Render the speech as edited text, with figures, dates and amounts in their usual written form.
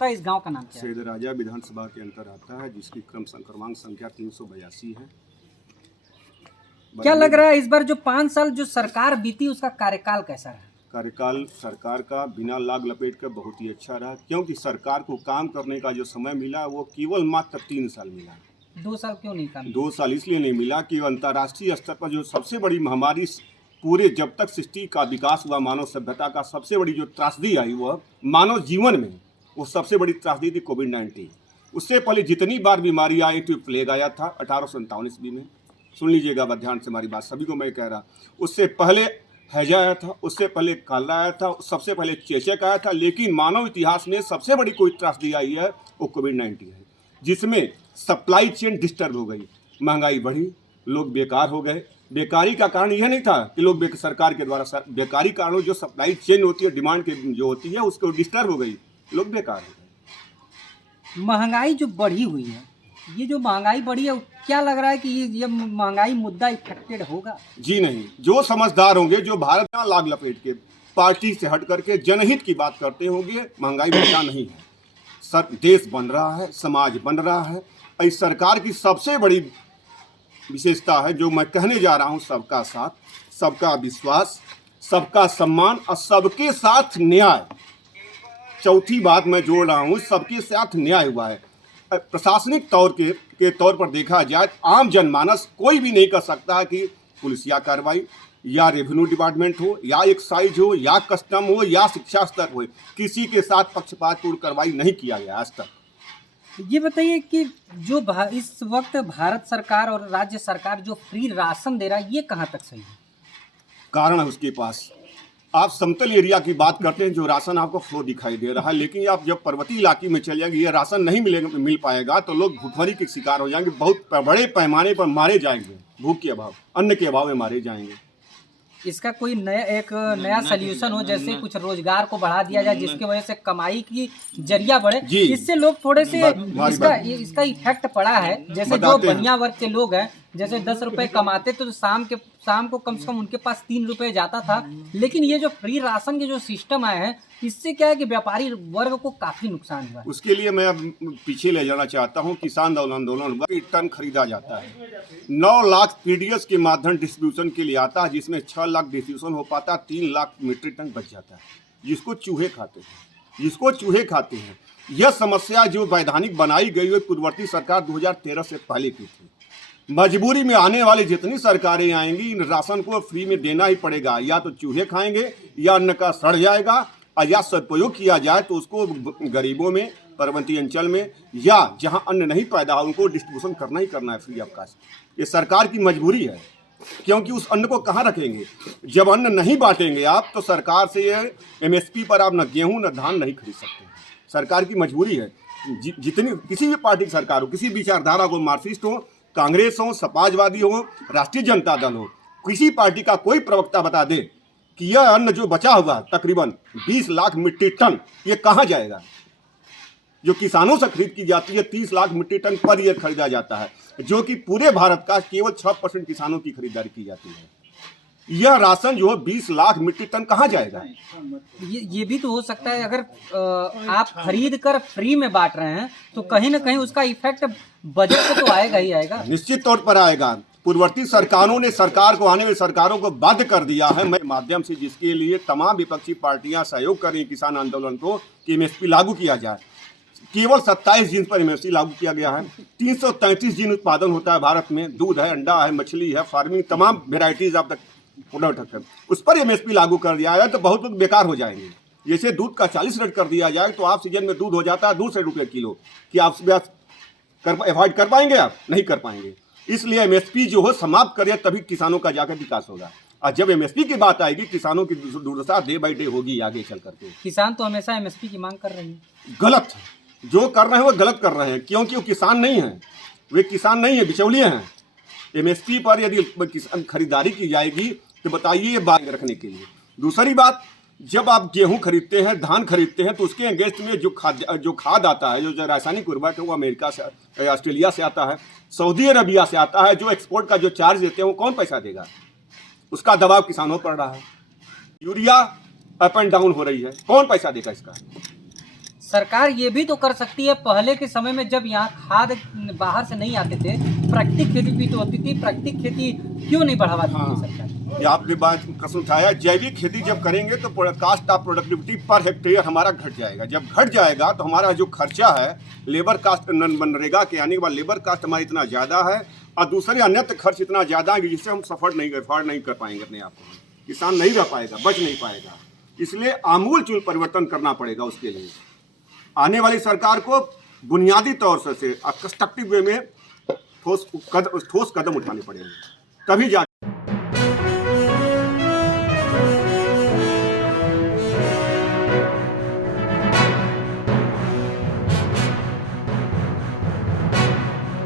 आता है, इस गांव का नाम क्या है? सैदराजा विधानसभा के अंतर आता है, जिसकी क्रमांक संख्या 382 है। क्या लग रहा है इस बार जो 5 साल जो सरकार बीती उसका कार्यकाल कैसा रहा? कार्यकाल सरकार का बिना लाग लपेट कर बहुत ही अच्छा रहा, क्योंकि सरकार को काम करने का जो समय मिला वो केवल मात्र 3 साल मिला। 2 साल क्यों नहीं काम? 2 साल इसलिए नहीं मिला कि अंतर्राष्ट्रीय स्तर पर जो सबसे बड़ी महामारी पूरे जब तक सृष्टि का विकास हुआ, मानव सभ्यता का सबसे बड़ी जो त्रासदी आई वह मानव जीवन में, वो सबसे बड़ी त्रासदी थी कोविड-19। उससे पहले जितनी बार बीमारी आई थी, प्लेग आया था 1857 ईस्वी में, सुन लीजिएगा ध्यान से हमारी बात, सभी को मैं कह रहा। उससे पहले हैजा आया था, उससे पहले कालरा आया था, सबसे पहले चेचक आया था, लेकिन मानव इतिहास में सबसे बड़ी कोई त्रासदी आई है वो कोविड-19 है, जिसमें सप्लाई चेन डिस्टर्ब हो गई, महंगाई बढ़ी, लोग बेकार हो गए। बेकारी का कारण यह नहीं था कि लोग सरकार के द्वारा, बेकारी कारण जो सप्लाई चेन होती है, डिमांड के जो होती है उसको डिस्टर्ब हो गई, लोग बेकार हो गए। महंगाई जो बढ़ी हुई है, ये जो महंगाई बढ़ी है, क्या लग रहा है कि ये महंगाई मुद्दा इफेक्टेड होगा? जी नहीं, जो समझदार होंगे, जो भारत में लाग लपेट के पार्टी से हट करके जनहित की बात करते होंगे, महंगाई मुद्दा नहीं है। देश बन रहा है, समाज बन रहा है। इस सरकार की सबसे बड़ी विशेषता है जो मैं कहने जा रहा हूँ, सबका साथ, सबका विश्वास, सबका सम्मान और सबके साथ न्याय। चौथी बात मैं जोड़ रहा हूँ, सबके साथ न्याय हुआ है। प्रशासनिक तौर के तौर पर देखा जाए, आम जनमानस कोई भी नहीं कर सकता कि पुलिसिया कार्रवाई या रेवेन्यू डिपार्टमेंट हो या एक्साइज हो या कस्टम हो या शिक्षा स्तर हो, किसी के साथ पक्षपातपूर्ण कार्रवाई नहीं किया गया आज तक। ये बताइए कि जो इस वक्त भारत सरकार और राज्य सरकार जो फ्री राशन दे रहा है, ये कहाँ तक सही है? कारण है उसके पास। आप समतल एरिया की बात करते हैं, जो राशन आपको फ्लो दिखाई दे रहा है, लेकिन आप जब पर्वतीय इलाके में चले जाएंगे, ये राशन नहीं मिल पाएगा तो लोग भूखमरी के शिकार हो जाएंगे, बहुत बड़े पैमाने पर मारे जाएंगे, भूख के अभाव, अन्न के अभाव में मारे जाएंगे। इसका कोई नया सल्यूशन हो, जैसे कुछ रोजगार को बढ़ा दिया जाए जिसकी वजह से कमाई की जरिया बढ़े, इससे लोग थोड़े से इसका इफेक्ट पड़ा है। जैसे जो बढ़िया वर्ग के लोग हैं, जैसे 10 रुपए कमाते तो शाम को कम से कम उनके पास 3 रुपए जाता था, लेकिन ये जो फ्री राशन के जो सिस्टम आए हैं, इससे क्या है कि व्यापारी वर्ग को काफी नुकसान हुआ। उसके लिए मैं अब पीछे ले जाना चाहता हूँ। किसान आंदोलन हुआ, टन खरीदा जाता है, 9 लाख पीडीएस के माध्यम डिस्ट्रीब्यूशन के लिए आता है, जिसमें 6 लाख डिस्ट्रीब्यूशन हो पाता है, 3 लाख मीट्रिक टन बच जाता है, जिसको चूहे खाते हैं। यह समस्या जो वैधानिक बनाई गई है पूर्ववर्ती सरकार 2013 से पहले की थी। मजबूरी में आने वाली जितनी सरकारें आएंगी, इन राशन को फ्री में देना ही पड़ेगा, या तो चूहे खाएंगे या अन्न का सड़ जाएगा, और या सदुपयोग किया जाए तो उसको गरीबों में, पर्वतीय अंचल में या जहां अन्न नहीं पैदा हो उनको डिस्ट्रीब्यूशन करना ही करना है फ्री ऑफ कास्ट। ये सरकार की मजबूरी है, क्योंकि उस अन्न को कहाँ रखेंगे? जब अन्न नहीं बांटेंगे आप तो सरकार से एमएसपी पर आप न गेहूं न धान नहीं खरीद सकते। सरकार की मजबूरी है। जितनी किसी भी पार्टी की सरकार हो, किसी विचारधारा को, मार्क्सिस्ट हो, कांग्रेस हो, समाजवादी हो, राष्ट्रीय जनता दल हो, किसी पार्टी का कोई प्रवक्ता बता दे कि यह अन्न जो बचा हुआ तकरीबन 20 लाख मीट्रिक टन, ये कहाँ जाएगा? जो किसानों से खरीद की जाती है 30 lakh metric ton per year खरीदा जाता है, जो कि पूरे भारत का केवल 6% किसानों की खरीदारी की जाती है। यह राशन जो है 20 लाख मीट्रिक टन कहाँ जाएगा? ये भी तो हो सकता है, अगर आप खरीद कर फ्री में बांट रहे हैं तो कहीं ना कहीं उसका इफेक्ट बजट पे तो आएगा ही आएगा। निश्चित तौर पर आएगा। पूर्ववर्ती सरकारों ने सरकार को, आने वाली सरकारों को बाध्य कर दिया है, मैं माध्यम से, जिसके लिए तमाम विपक्षी पार्टियां सहयोग कर रही किसान आंदोलन को, कि एमएसपी लागू किया जाए। केवल 27 जिन पर एमएसपी लागू किया गया है। 333 जिन उत्पादन होता है भारत में, दूध है, अंडा है, मछली है, फार्मिंग, तमाम वेराइटीज आप तक प्रोडक्ट है, उस पर एमएसपी लागू कर दिया है तो बहुत लोग बेकार हो जाएंगे। जैसे दूध का 40 रेट कर दिया जाए तो आप सीजन में दूध हो जाता है 200 रुपये किलो, कि आप अवॉइड कर पाएंगे? आप नहीं कर पाएंगे। इसलिए एमएसपी जो हो समाप्त करें, तभी किसानों का जाकर विकास होगा। और जब एमएसपी की बात आएगी, किसानों की दुर्दशा डे बाई डे होगी आगे चल करके। किसान तो हमेशा एमएसपी की मांग कर रहे हैं। गलत जो कर रहे हैं वो गलत कर रहे हैं, क्योंकि वो किसान नहीं है, वे किसान नहीं है, बिचौलिए हैं। एमएसपी पर यदि किसान खरीदारी की जाएगी तो बताइए, ये बात रखने के लिए। दूसरी बात, जब आप गेहूं खरीदते हैं, धान खरीदते हैं, तो उसके अगेंस्ट में जो खाद आता है, जो रासायनिक उर्वरक है, वो अमेरिका से, ऑस्ट्रेलिया से आता है, सऊदी अरबिया से आता है। जो एक्सपोर्ट का जो चार्ज देते हैं वो कौन पैसा देगा? उसका दबाव किसानों पर रहा है। यूरिया अप एंड डाउन हो रही है, कौन पैसा देगा इसका? सरकार ये भी तो कर सकती है, पहले के समय में जब यहाँ खाद बाहर से नहीं आते थे, प्राकृतिक खेती भी तो होती थी, प्राकृतिक खेती क्यों नहीं बढ़ावा दी थी सरकार? ये आपने बात प्रश्न उठाया। जैविक खेती जब करेंगे तो cast of productivity per hectare हमारा घट जाएगा। जब घट जाएगा तो हमारा जो खर्चा है लेबर कास्ट मनरेगा के आने के बाद लेबर कास्ट हमारा इतना ज़्यादा है और दूसरे अन्यत्र खर्च इतना ज़्यादा है जिससे हम अफोर्ड नहीं कर पाएंगे अपने आप को। किसान नहीं रह पाएगा, बच नहीं पाएगा। इसलिए आमूल-चूल परिवर्तन करना पड़ेगा। उसके लिए आने वाली सरकार को बुनियादी तौर से कंस्ट्रक्टिव वे में ठोस कदम उठाने पड़ेंगे, तभी जा